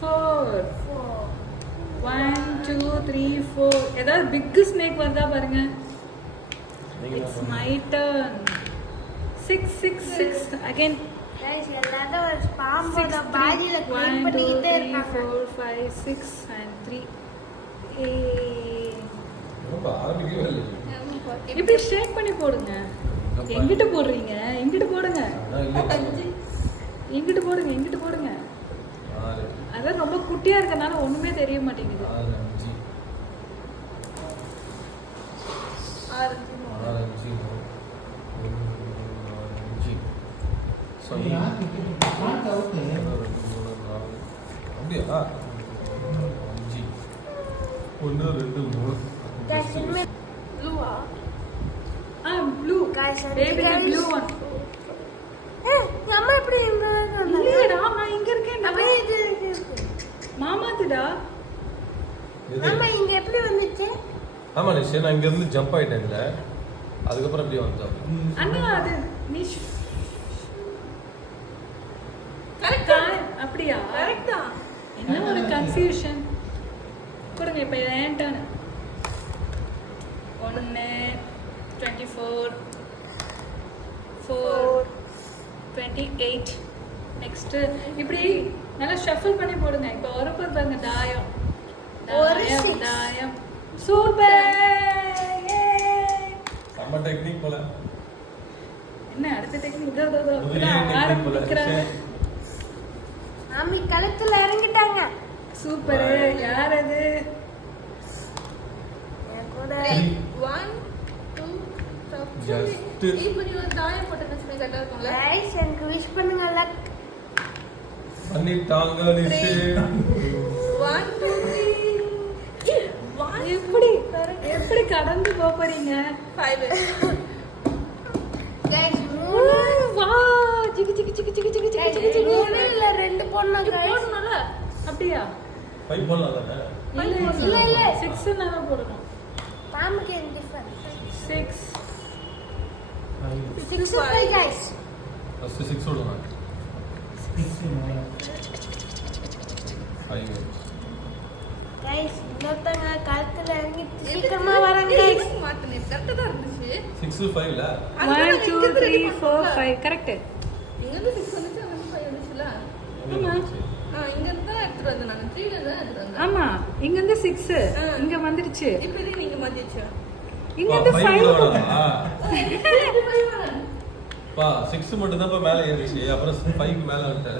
4. 1 2 3 4. ஏதாவது big snake வந்தா பாருங்க. It's my turn. 6 6 6 again. Guys, எல்லாரும் ஒரு பாம்போட பாடியில க்ளீன் பண்ணிட்டே இருக்காங்க. 4 5 6 and 3. ரொம்ப ஆரம்பிக்கவே இல்லை. இப்படி ஷேக் பண்ணி போடுங்க. எங்கிட்ட போடுறீங்க? எங்கிட்ட போடுங்க. எங்கிட்ட போடுங்க. எங்கிட்ட போடுங்க. 6 அதான் ரொம்ப குட்டியா இருக்கனால ஒண்ணுமே தெரிய மாட்டேங்குது. 6 5 Blue. Guys, Baby, the blue one. அம்மா எப்படி இருந்தாங்க? இல்லடா, நான் இங்க இருக்கேன். அப்படியே இது இருக்கு. மாமாத்துடா. அம்மா இங்க எப்படி வந்துச்சு? ஆமா நிஷா, நான் இங்க இருந்து ஜம்ப் ஆயிட்டேன்ல, அதுக்கப்புறம் அப்படியே வந்தோம். அண்ணா அது நீ கரெக்ட்டா? அப்படியா? கரெக்ட்டா. என்ன ஒரு கன்ஃபியூஷன். கொடுங்க இப்ப என் டர்ன். 1 24 4 28. நெக்ஸ்ட் இப்படி நல்லா ஷஃபிள் பண்ணி போடுங்க. இப்போ ஒரு பேர் பாருங்க, தாயம் தாயம் தாயம். சூப்பர். நம்ம டெக்னிக் போல. என்ன அடுத்த டெக்னிக்? இதோ முதல்ல டெக்னிக் போல. ஆரம்பிக்கிறாங்க. மாமி களத்துல இறங்கிட்டாங்க. சூப்பர். யார் அது? என் கூட 1 2 Just. இப்போ நீ ஒரு தாயம் போட்டு வச்சுமே கரெக்டா இருக்கும்ல. गाइस எனக்கு விஷ் பண்ணுங்க. லக் பண்ணிட்டாங்க நிஷா. 1 2 3 எப்படி கடந்து போறீங்க? 5. गाइस வா ஜிகி ஜிகி ஜிகி ஜிகி ஜிகி ஜிகி ஜிகி. மூணு இல்ல ரெண்டு போடணும் गाइस. போடணும்ல? அப்படியா? 5 போடலாம் தானே? இல்ல 6 நாம போடணும். மாமிக்கு என்ன டிஃபரன்ஸ்? 6 6 5 गाइस. ஃபர்ஸ்ட் 6 ஓடுவாங்க. 5 गाइस இன்னொருத்தங்க களத்துல இறங்கி சீக்கிரமா வராங்க गाइस. மாட்டனே கரெக்ட்டா தான் இருந்துச்சு. 6 5 ல 1 2 3 4 5 கரெக்ட். இங்க இருந்து 6 வந்துச்சு, அங்க இருந்து 5 வந்துச்சுல. ஆமா. இங்க இருந்து தான் எடுத்துட்டு வந்தேன் நான். 3 ல தான் எடுத்துட்டு வந்தேன். ஆமா, இங்க இருந்து 6 இங்க வந்துருச்சு. இப்போ இது நீங்க மாத்திச்சு. இங்க இருந்து 5 பா 6 மட்டும் தான் மேல ஏறிச்சு, அப்புறம் 5 மேல வந்துட்டாரு.